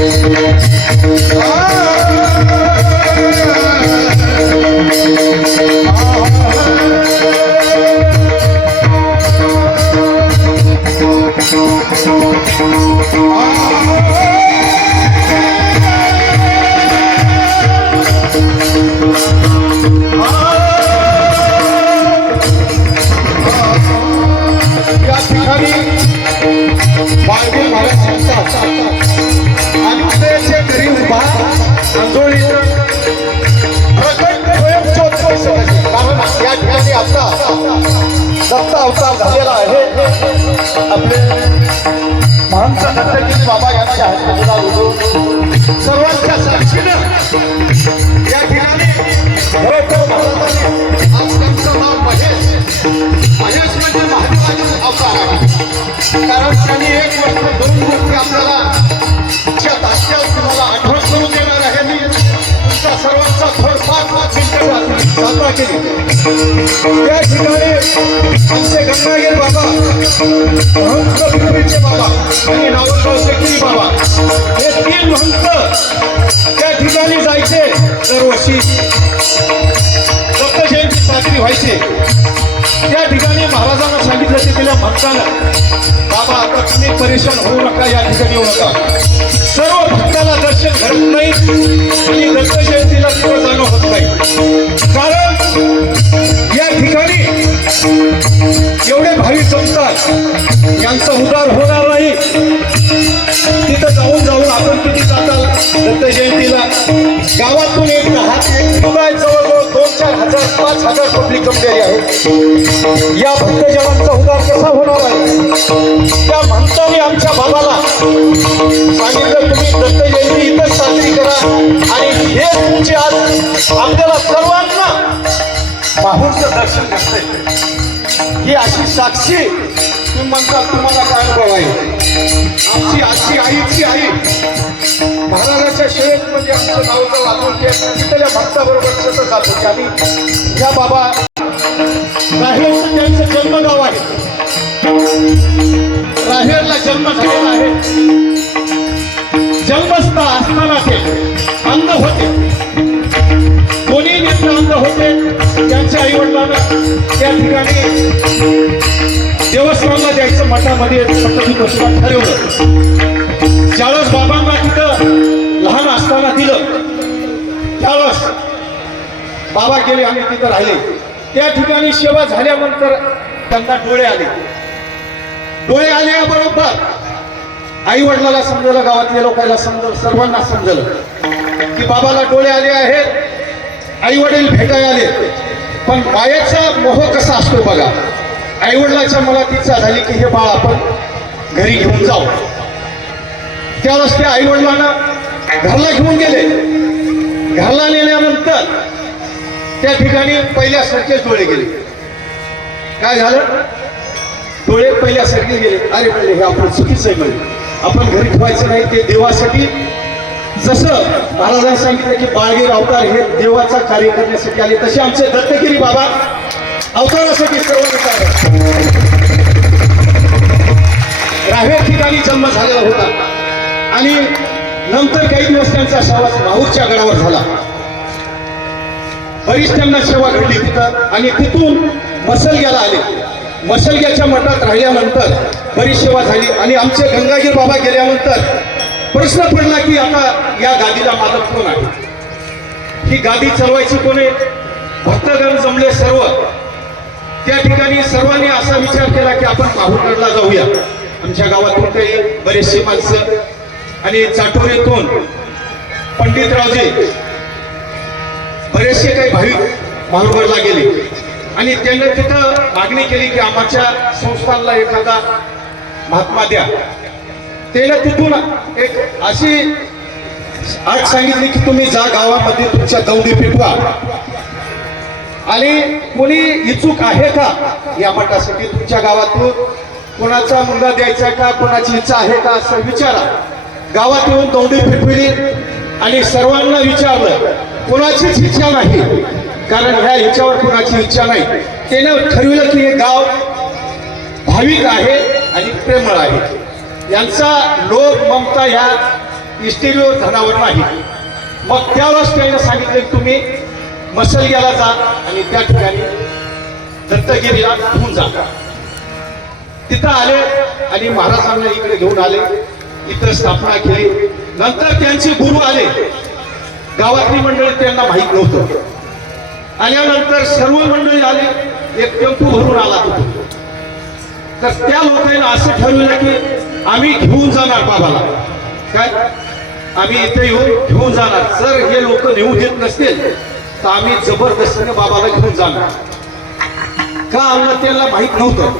या अवतार झालेला आहे आपले महंत दत्तजी बाबा यांच्या हस्ते सर्वांच्या साक्षीनं या ठिकाणी खरोखर महाराजांनी आज त्यांचं नाव महेश महेश म्हणजे महादेवाचे अवतार आहे कारण त्यांनी एक वर्ष दोन गोष्टी आपल्याला तुम्हाला आठवण करून देणार आहे मी तुमचा सर्वांचा थोडफार साजरा केली ठिकाणी आमचे गंगागीर बाबा महंत बिरबीचे बाबा आणि नावलगाव शेट्टी बाबा. हे तीन महंत त्या ठिकाणी जायचे दरवर्षी. दत्त जयंती साजरी व्हायची. त्या ठिकाणी महाराजांना सांगितलं ते गेल्या भक्तानं बाबा आता तुम्ही परेशान होऊ नका या ठिकाणी येऊ नका. सर्व भक्ताला दर्शन घडत नाही आणि दत्त जयंतीला तिथं जाणं होत नाही. कारण भावी यांचा उदार होणार नाही. तिथं जाऊन जाऊन आपण किती जाताल दत्त जयंतीला? गावातून एक हात जवळजवळ दोन चार हजार पाच हजार पब्लिक जमलेली आहे. या भक्तजनांचा उदार कसा होणार आहे? त्या म्हणताने आमच्या बाबाला सांगितलं तुम्ही दत्त जयंती इथंच साजरी करा आणि हे तुमचे आज आपल्याला सर्वांना माहूरचं दर्शन घडतंय ही अशी साक्षी तुम्ही म्हणता तुम्हाला काय अनुभव आहे? आमची आजची आईची आई महाराजाच्या शेत म्हणजे आमचं नाव तर वाचून तिथल्या भक्ताबरोबर सतत जात होते. आम्ही या बाबा राहेरचं त्यांचं जन्मगाव आहे. राहेरला जन्म झालेला आहे. जन्मस्थ असताना ते अंध होते. कोणी नेत्र अंध होते? त्यांच्या आई वडिलांना त्या ठिकाणी देवस्थानला द्यायचं मठामध्ये सप्तमी बसवा ठरवलं. ज्यावेळेस बाबांना तिथं लहान असताना दिलं त्यावेळेस बाबा गेले आणि तिथं राहिले. त्या ठिकाणी सेवा झाल्यानंतर त्यांना डोळे आले. डोळे आल्याबरोबर आई वडिलाला समजलं गावातल्या लोकांना समजलं सर्वांना समजलं की बाबाला डोळे आले आहेत आई वडील भेटायला आले. पण मायेचा मोह कसा असतो बघा. आईवडिलाच्या मनात इच्छा झाली की हे बाळ आपण घरी घेऊन जाऊ. त्यावेळेस त्या आईवडिलांना घरला घेऊन गेले. घरला नेल्यानंतर त्या ठिकाणी पहिल्यासारखेच डोळे गेले. काय झालं? डोळे पहिल्यासारखे गेले. अरे म्हणजे हे आपण चुकीचं आहे म्हणजे आपण घरी ठेवायचं नाही ते देवासाठी जसं महाराजांनी सांगितलं की बाळगीर अवतार हे देवाचा कार्य करण्यासाठी आले तसे आमचे दत्तगिरी बाबा अवतारासाठी सर्व ठिकाणी जन्म झालेला होता. आणि नंतर काही दिवस त्यांचा सहवास माहूरच्या गडावर झाला. बरीच त्यांना सेवा घडली तिथं आणि तिथून मसलग्याला आले. मसलग्याच्या मठात राहिल्यानंतर बरीच सेवा झाली आणि आमचे गंगागीर बाबा गेल्यानंतर प्रश्न पडला की आता या गादीला मालक कोण आहे? ही गादी चालवायची कोण आहे? भक्तगण जमले सर्व. त्या ठिकाणी सर्वांनी असा विचार केला की आपण माहूरगडला जाऊया. आमच्या गावातून काही बरेचसे माणसं आणि चाटोरीतून पंडितरावजी. बरेचसे काही भाविक माहूरगडला गेले. आणि त्यांनी तिथं मागणी केली की आमच्या संस्थानला एखादा महात्मा द्या. त्याला तिथून एक अशी आज सांगितली की तुम्ही जा गावामध्ये तुमच्या दौडी पेटवा आणि कोणी इच्छुक आहे का? या मठासाठी तुमच्या गावातून कोणाचा मुलगा द्यायचा का? कोणाची इच्छा आहे का? असं विचारा. गावात येऊन दौडी पेटविली आणि सर्वांना विचारलं कोणाचीच इच्छा नाही. कारण ह्या ह्याच्यावर कोणाची इच्छा नाही. त्यानं ठरविलं की हे गाव भाविक आहे आणि प्रेमळ आहे. यांचा लोभ ममता ह्या इस्टेरीवर धनावर नाही. मग त्यावेळेस त्यांना सांगितले की तुम्ही मसलग्याला जा आणि त्या ठिकाणी दत्तगिरीला घेऊन जा. तिथं आले आणि महाराजांना इकडे घेऊन आले इथं स्थापना केली. नंतर त्यांचे गुरु आले. गावातली मंडळी त्यांना माहीत नव्हतं. आल्यानंतर सर्व मंडळी आले एक टेम्पू भरून आला तर त्या लोकांना असं ठरवलं की आम्ही घेऊन जाणार बाबाला. काय? आम्ही इथे येऊन घेऊन जाणार. जर हे लोक नेऊ देत नसतील तर आम्ही जबरदस्तीने बाबाला घेऊन जाणार. का आम्हाला त्यांना माहीत नव्हतं?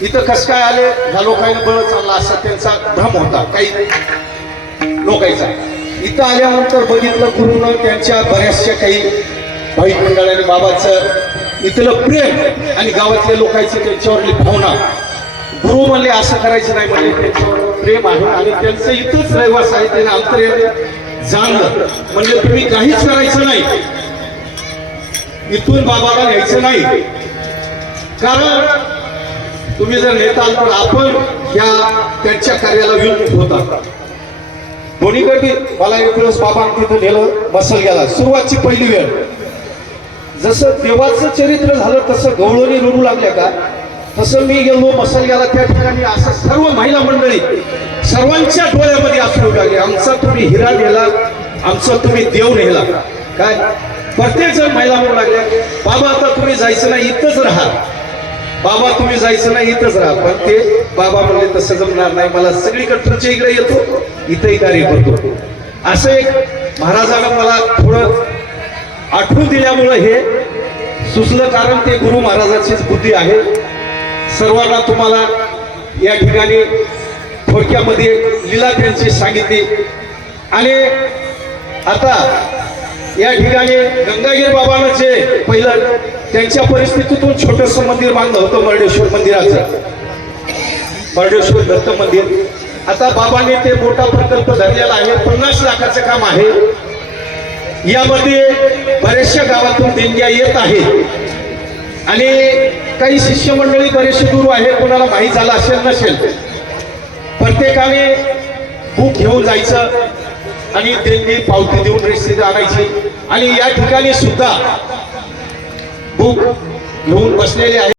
इथं कस काय आले? ह्या लोकांना बळ चालला असा त्यांचा भ्रम होता. काही लोकांचा. इथं आल्यानंतर बघितलं गुरुनं त्यांच्या बऱ्याचशा काही भाई मंडळाने बाबाचं इथलं प्रेम आणि गावातल्या लोकांची त्यांच्यावरली भावना गुरु म्हणले असं करायचं नाही म्हणजे त्यांच्यावर प्रेम आहे. आणि त्यांचं इथंच रहिवास आहे त्याने अंतर्याने जाणलं. म्हणजे तुम्ही काहीच करायचं नाही. इथून बाबाला न्यायचं नाही. कारण तुम्ही जर नेताल तर आपण या त्यांच्या कार्याला विरुद्ध होता. दोन्हीकडे मला एक दिवस बाबा तिथं नेलं बसल गेला. सुरुवातची पहिली वेळ. जसं देवाचं चरित्र झालं तसं गवळणी रडू लागल्या का? तसं मी गेलो मसल गेला त्या ठिकाणी असं सर्व महिला मंडळी सर्वांच्या डोळ्यामध्ये असू लागले आमचा तुम्ही हिरा नेला आमचा तुम्ही देव नेला. काय? प्रत्येक जण महिला म्हणू लागल्या बाबा आता तुम्ही जायचं नाही इथंच राहा. बाबा तुम्ही जायचं नाही इथंच राहा. पण ते बाबा म्हणले तसं जमणार नाही मला सगळीकडे तुमच्या इकडे येतो इथंही कार्य करतो असं एक महाराजानं मला थोडं आठवून दिल्यामुळं हे सुचलं कारण ते गुरु महाराजाचीच बुद्धी आहे. सर्वांना तुम्हाला या ठिकाणी थोडक्यामध्ये लिला त्यांची सांगितली. आणि आता या ठिकाणी गंगागीर बाबानं जे पहिलं त्यांच्या परिस्थितीतून छोटस मंदिर बांधलं होतं मर्डेश्वर मंदिराचं. मर्डेश्वर दत्त मंदिर. आता बाबांनी ते मोठा प्रकल्प धरलेला आहे. पन्नास लाखाचं काम आहे. यामध्ये बऱ्याचशा गावातून देणग्या येत आहेत. आणि काही शिष्यमंडळी बरेचसे दूर आहे कोणाला माहीत झालं असेल नसेल. प्रत्येकाने बुक घेऊन जायचं आणि त्यांनी पावती देऊन रसीद आणायची. आणि या ठिकाणी सुद्धा बुक घेऊन बसलेले आहे